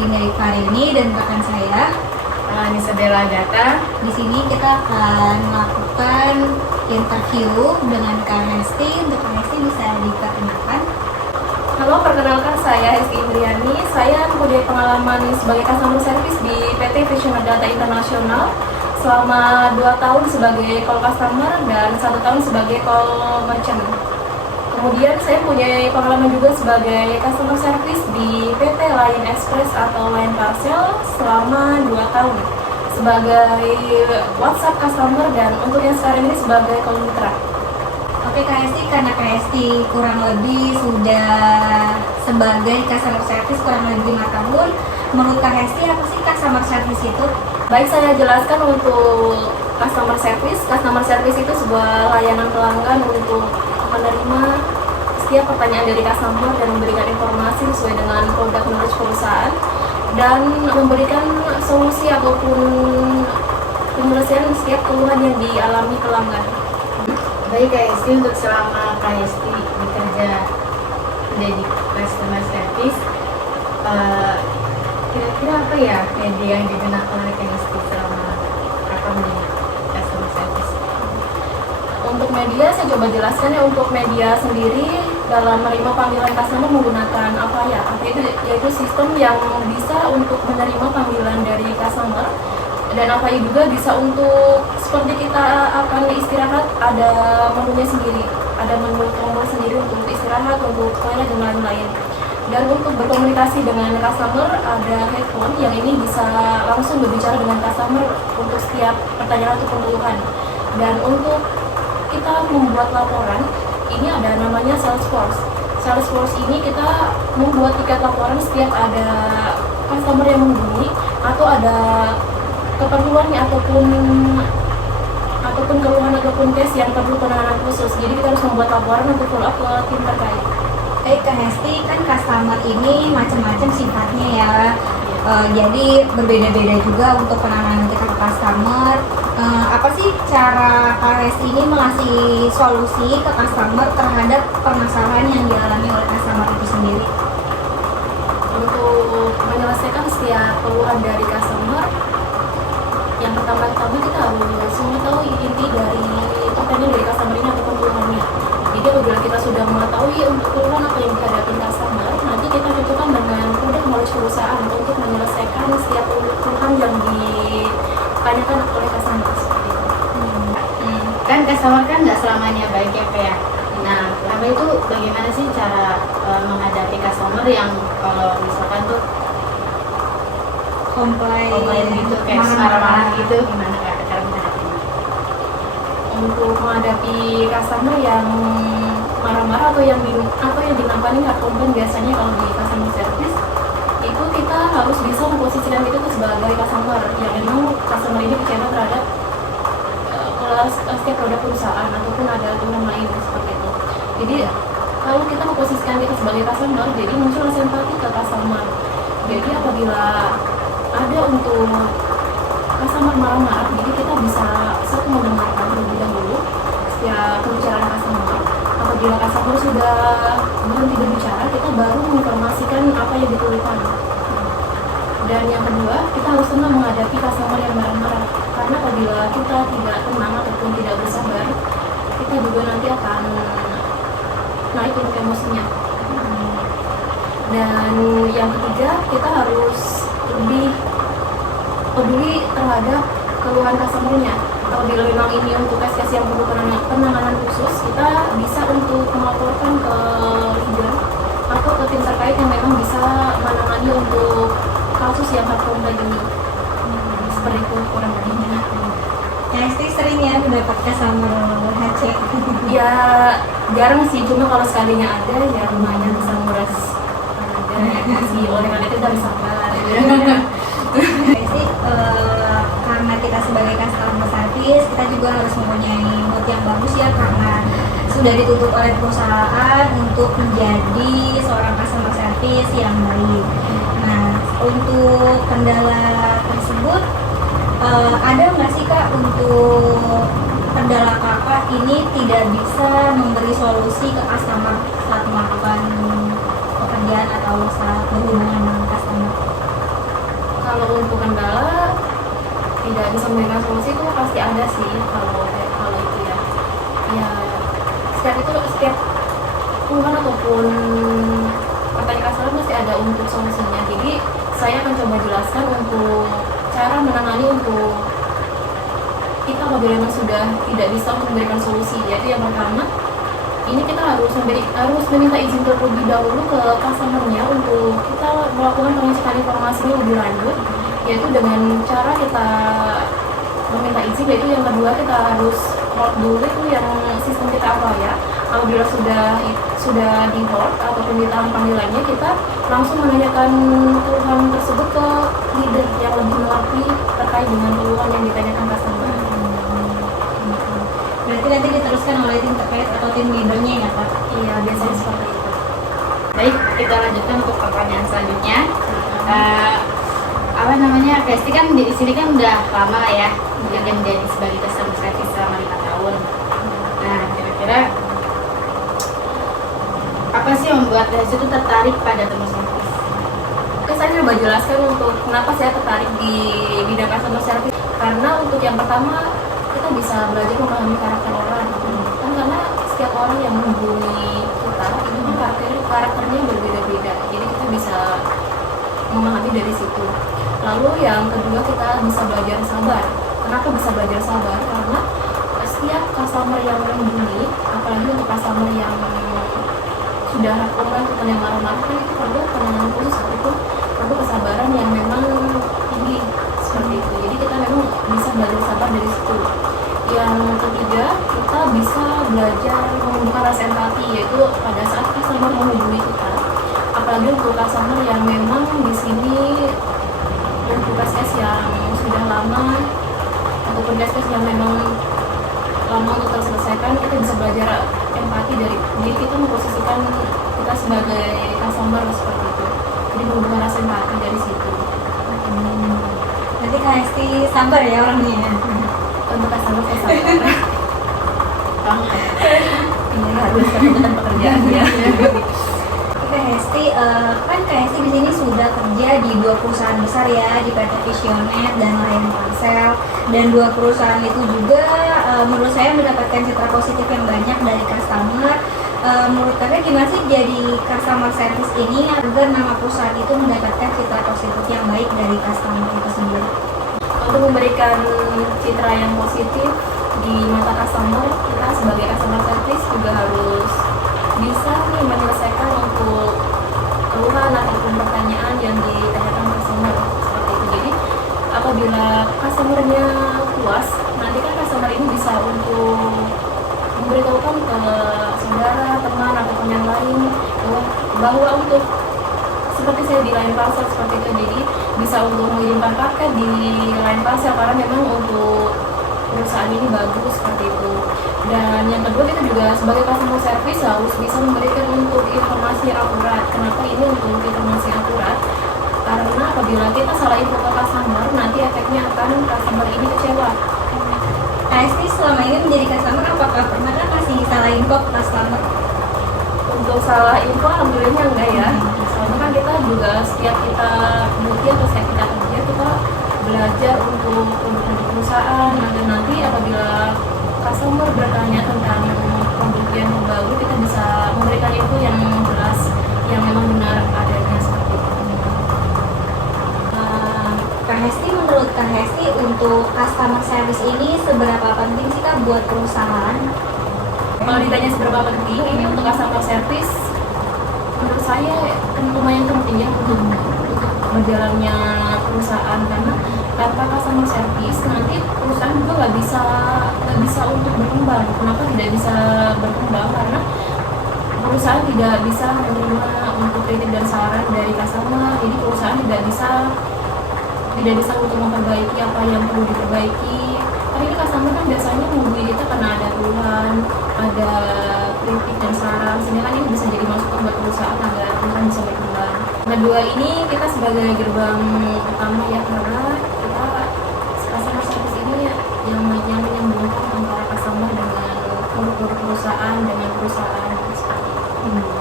Linda Ivarini dan rekan saya Nisabella Agata. di sini kita akan melakukan interview dengan Kak Hesti. Untuk Kak Hesti bisa diperkenalkan. Halo, perkenalkan saya Hesti Indriani. Saya mempunyai pengalaman sebagai customer service di PT Visioner Data International selama 2 tahun sebagai call customer dan 1 tahun sebagai call merchant. Kemudian saya punya pengalaman juga sebagai customer service di PT Line Express atau Line Parcel selama 2 tahun sebagai WhatsApp customer dan untuk yang sekarang ini sebagai call mitra. Oke Kak Hesti, karena Kak Hesti kurang lebih sudah sebagai customer service kurang lebih 5 tahun. Menurut Kak Hesti, apa sih customer service itu? Baik, saya jelaskan untuk customer service. Customer service itu sebuah layanan pelanggan untuk menerima setiap pertanyaan dari customer dan memberikan informasi sesuai dengan produk knowledge perusahaan dan memberikan solusi ataupun penyelesaian setiap keluhan yang dialami pelanggan. Baik Kak Hesti, untuk selama Kak Hesti bekerja menjadi customer service, kira-kira apa ya media yang digunakan oleh Kak Hesti selama Kakak menjadi customer service? Untuk media, saya coba jelaskan ya. Untuk media sendiri dalam menerima panggilan customer menggunakan apa ya? Yaitu sistem yang bisa untuk menerima panggilan dari customer dan apa juga bisa untuk seperti kita akan istirahat, ada menunya sendiri, ada menu tombol sendiri untuk istirahat, untuk toilet dan lain-lain. Dan untuk berkomunikasi dengan customer ada headphone yang ini bisa langsung berbicara dengan customer untuk setiap pertanyaan atau keluhan. Dan untuk kita membuat laporan, ini ada namanya Salesforce. Salesforce ini kita membuat tiket laporan setiap ada customer yang menghubungi atau ada keperluannya ataupun keluhan ataupun case yang perlu penanganan khusus. Jadi kita harus membuat laporan untuk follow up ke tim terkait. Kak Hesti, kan customer ini macam-macam sifatnya ya. Jadi berbeda-beda juga untuk penanganan tingkat customer. Apa sih cara Kak Hesti ini mengasih solusi ke customer terhadap permasalahan yang dialami oleh customer itu sendiri? Untuk menyelesaikan setiap keluhan dari customer, yang pertama-tama kita harus mengetahui inti dari pertanyaan dari customer ini ataupun keluhannya. Jadi apabila kita sudah mengetahui untuk keluhan apa yang dihadapi customer, nanti kita cocokkan dengan produk knowledge perusahaan untuk menyelesaikan setiap keluhan yang ditanyakan oleh customer seperti itu. Kan customer kan nggak selamanya baik ya Kak ya. Nah, apa itu bagaimana sih cara menghadapi customer yang kalau misalkan tuh komplain gitu, kayak marah-marah gitu, gimana Kak cara menghadapinya? Untuk menghadapi customer yang marah-marah atau yang dinamakan hard komplain, biasanya kalau di customer service itu kita harus bisa memposisikan itu sebagai customer yang memang customer ini kecewa terhadap setiap produk perusahaan ataupun ada keluhan lain seperti itu. Jadi kalau kita memposisikan itu sebagai customer, jadi muncul rasa empati ke customer. Jadi apabila ada untuk customer marah-marah, jadi kita bisa satu mendengarkan terlebih dahulu setiap pembicaraan customer. Apabila customer sudah berhenti berbicara, kita baru menginformasikan apa yang dikeluhkan. Dan yang kedua, kita harus tenang menghadapi customer yang marah-marah, karena apabila kita tidak tenang ataupun tidak bersabar, kita juga nanti akan naik untuk emosinya. Dan yang ketiga, kita harus lebih peduli terhadap keluhan customer-nya. Apabila memang ini untuk case yang perlu penanganan khusus, kita bisa untuk melaporkan ke leader atau ke tim terkait yang memang bisa menangani untuk kasus yang hard komplain ini. Seperti itu kurang lebihnya. Hesti sering ya mendapat customer HC? Ya jarang sih, cuma kalau sekalinya ada ya lumayan bisa nguras emosi. Oleh karena itu kita bisa sabar. Hesti, karena kita sebagai customer service, kita juga harus mempunyai mood yang bagus ya, karena sudah dituntut oleh perusahaan untuk menjadi seorang customer service yang baik. Nah, untuk kendala tersebut, ada nggak sih Kak untuk kendala Kakak ini tidak bisa memberi solusi ke customer saat melakukan pekerjaan atau saat berhubungan dengan customer? tidak bisa memberikan solusi itu pasti ada sih kalau itu ya. Ya setiap keluhan ataupun pertanyaan customer pasti ada untuk solusinya. Jadi saya akan coba jelaskan untuk cara menangani untuk kita apabila memang sudah tidak bisa memberikan solusi. Yaitu yang pertama, ini kita harus meminta izin terlebih dahulu ke customer-nya untuk kita melakukan pengecekan informasinya lebih lanjut, yaitu dengan cara kita meminta izin. Yaitu yang kedua, kita harus hold dulu itu yang sistem kita apa ya. Apabila sudah di hold atau permintaan panggilannya, kita langsung menanyakan keluhan tersebut ke leader yang lebih mengerti terkait dengan keluhan yang ditanyakan customer. Berarti nanti diteruskan oleh tim terkait atau tim leadernya ya Pak? Iya, biasanya seperti itu. Baik, kita lanjutkan untuk pertanyaan selanjutnya. Apa namanya, Kesti kan di sini kan udah lama lah ya, jadi menjadi sebagai customer service selama 5 tahun. Nah, kira-kira apa sih yang membuat Kesti itu tertarik pada customer service? Oke, saya coba jelaskan untuk kenapa saya tertarik di bidang customer service. Karena untuk yang pertama, kita bisa belajar memahami karakter orang. Kan karena setiap orang yang menghubungi kita itu kan karakternya berbeda-beda. Jadi kita bisa memahami dari situ. Lalu yang kedua, kita bisa belajar sabar. Kenapa bisa belajar sabar? Karena setiap customer yang menghubungi, apalagi untuk customer yang sudah pernah kita yang marah-marah, itu perlu penanganan khusus, itu perlu kesabaran yang memang tinggi seperti itu. Jadi kita memang bisa belajar sabar dari situ. Yang ketiga, kita bisa belajar menumbuhkan rasa empati, yaitu pada saat customer menghubungi kita, apalagi untuk customer yang memang di sini untuk case yang sudah lama ataupun case yang memang lama untuk terselesaikan, kita bisa belajar empati dari diri kita, memposisikan kita sebagai customer seperti itu. Jadi menumbuhkan rasa empati dari situ. Berarti Kak Hesti sabar ya orangnya. Untuk customer saya sabar. Ini harus kebutuhan pekerjaan ya. Kak Hesti, kan Kak Hesti di sini sudah kerja di 2 perusahaan besar ya, di PT Visionet dan Lion Pansel, dan 2 perusahaan itu juga menurut saya mendapatkan citra positif yang banyak dari customer. Menurut Kakak gimana sih jadi customer service ini agar nama perusahaan itu mendapatkan citra positif yang baik dari customer itu sendiri? Untuk memberikan citra yang positif di mata customer, kita sebagai customer service juga harus bisa nih menyelesaikan untuk keluhan ataupun pertanyaan yang ditanyakan customer seperti itu. Jadi apabila customernya puas, nanti kan customer ini bisa untuk memberitahukan ke saudara, teman ataupun yang lain bahwa untuk seperti saya di Lion Pansel seperti itu, jadi bisa untuk mengirimkan paket di Lion Pansel karena memang untuk perusahaan ini bagus seperti itu. Dan yang kedua, kita juga sebagai customer service harus bisa memberikan untuk informasi yang akurat. Kenapa ini untuk informasi yang akurat? Karena apabila kita salah info ke customer, nanti efeknya akan customer ini kecewa. Hesti selama ini menjadi customer, apakah pernah kan masih salah info ke customer? Untuk salah info, alhamdulillah enggak ya. Soalnya kan kita juga setiap kita kemudian atau setiap kita kerja, kita belajar untuk produk perusahaan. Dan nanti apabila customer bertanya tentang produk yang baru, kita bisa memberikan info yang jelas, yang memang benar adanya seperti itu. Kak Hesti, menurut Kak Hesti untuk customer service ini seberapa penting sih Kak buat perusahaan? Kalau ditanya seberapa penting, ini untuk customer service, menurut saya lumayan penting ya untuk berjalannya perusahaan, karena tanpa customer service nanti perusahaan juga nggak bisa untuk berkembang. Kenapa tidak bisa berkembang? Karena perusahaan tidak bisa menerima untuk kritik dan saran dari customer. Jadi perusahaan tidak bisa untuk memperbaiki apa yang perlu diperbaiki. Tapi ini customer kan biasanya menghubungi kita karena ada keluhan, ada kritik dan saran, sehingga kan ini bisa jadi masukan buat perusahaan agar perusahaan bisa berkembang. Kedua, ini kita sebagai gerbang utama ya, karena kita customer service ini yang menyambungkan antara customer dengan produk-produk perusahaan dengan perusahaan seperti itu.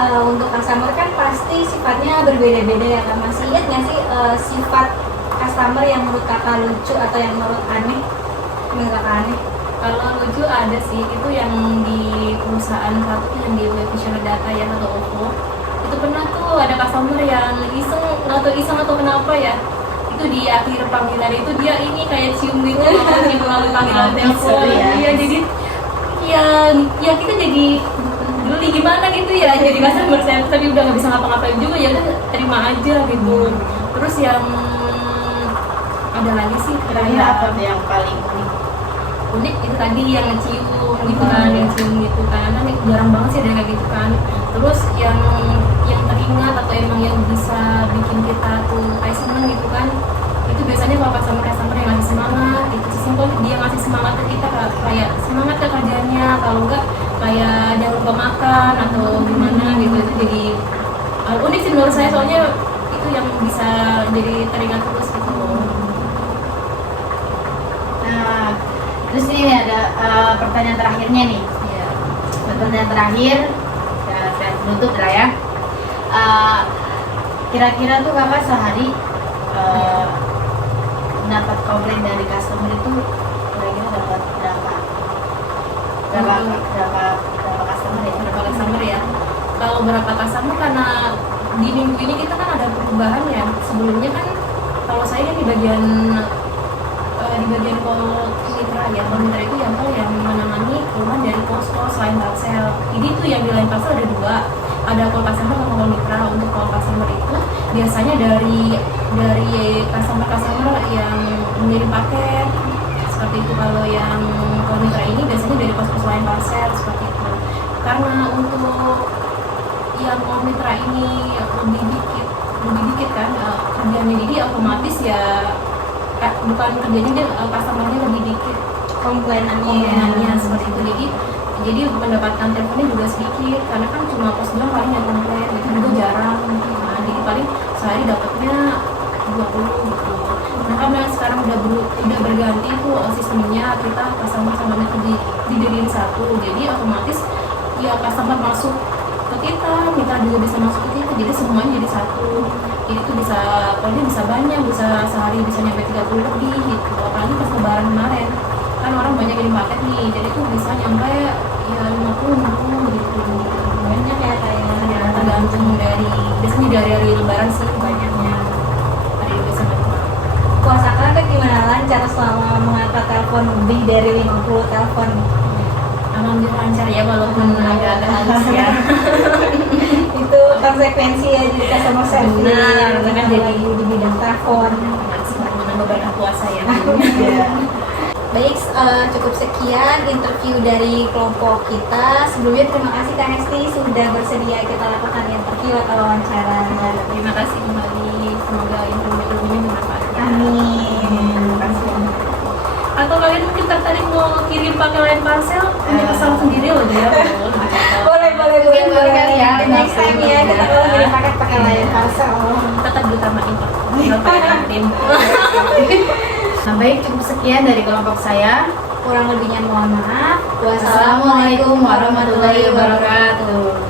Untuk customer kan pasti sifatnya berbeda-beda ya Kak. Masih ingat nggak sih sifat customer yang menurut kakak lucu atau yang menurut aneh? Kalau lucu ada sih, itu yang di perusahaan satu yang di Vision Data ya, atau OVO. Itu pernah tuh ada customer yang iseng atau kenapa ya, itu di akhir panggilan itu dia ini kayak cium gitu di melalui panggilan telepon. Iya, jadi ya kita jadi geli gimana gitu ya, jadi customer service tapi udah nggak bisa ngapa-ngapain juga, ya udah terima aja gitu. Terus yang ada lagi sih Kira-kira apa tuh yang paling unik itu tadi yang cium gitu kan, yang cium gitu kan jarang banget sih ada kayak gitu kan. Terus yang teringat atau emang yang bisa bikin kita tuh kayak seneng gitu kan, itu biasanya kalau customer yang ngasih semangat, itu simpel dia ngasih semangat ke kita, kayak semangat ke kerjanya, kalau enggak kayak jangan lupa makan atau gimana gitu. Itu jadi unik sih menurut saya, soalnya itu yang bisa jadi teringat terus gitu. Nah, terus ini ada pertanyaan terakhirnya nih. Iya. Pertanyaan terakhir, saya menutup lah ya. Kira-kira tuh kakak sehari mendapat komplain dari customer itu kira-kira dapat berapa customer ya? Berapa customer ya? Kalau berapa customer, karena di minggu ini kita kan ada perubahan ya. Sebelumnya kan kalau saya kan di bagian call mitra ya. Call mitra itu yang menangani keluhan dari pos-pos line parcel. Jadi itu yang di line parcel ada dua, ada call customer sama call mitra. Untuk call customer itu biasanya dari customer yang mengirim paket seperti itu. Kalau yang call mitra ini biasanya dari pos-pos line parcel seperti itu. Karena untuk yang call mitra ini lebih dikit kan kerjanya, jadi otomatis ya bukan kerjanya, dia customernya lebih dikit komplainannya seperti itu. Jadi mendapatkan teleponnya juga sedikit, karena kan cuma pos doang paling yang komplain, itu juga jarang. Nah, jadi paling sehari dapatnya 20 gitu. Nah, karena sekarang udah berganti tuh sistemnya, kita customer sama itu didiriin satu, jadi otomatis ya customer masuk ke kita, mitra juga bisa masuk ke kita, jadi semuanya jadi satu. Jadi itu bisa, pokoknya bisa banyak, bisa sehari bisa nyampe 30 lebih gitu. Apalagi pas lebaran kemarin kan orang banyak kirim paket nih, jadi tuh bisa nyampe ya 50 gitu. Banyak ya kayak Ya tergantung biasanya dari hari lebaran sih banyaknya, hari biasa banyak. puasa kakak gimana, lancar selama mengangkat telepon lebih dari 50 telepon? Alhamdulillah lancar ya, walaupun agak-agak halus ya. Itu konsekuensi ya jadi customer service. Benar, kan jadi di bidang telepon. menambah berkah puasa ya. Baik, cukup sekian interview dari kelompok kita. Sebelumnya terima kasih Kak Hesti sudah bersedia kita lakukan interview atau wawancara. Terima kasih kembali, semoga ilmu-ilmunya bermanfaat. Amin. Atau kalian mungkin tertarik mau kirim pakai line parcel, ini pesan sendiri loh dia. Boleh kali ya. Next time ya kita kalau beli paket pakai layar parcel. Tetap diutamain kok. Tim. Nah, baik, cukup sekian dari kelompok saya. Kurang lebihnya mohon maaf. Wassalamualaikum warahmatullahi wabarakatuh.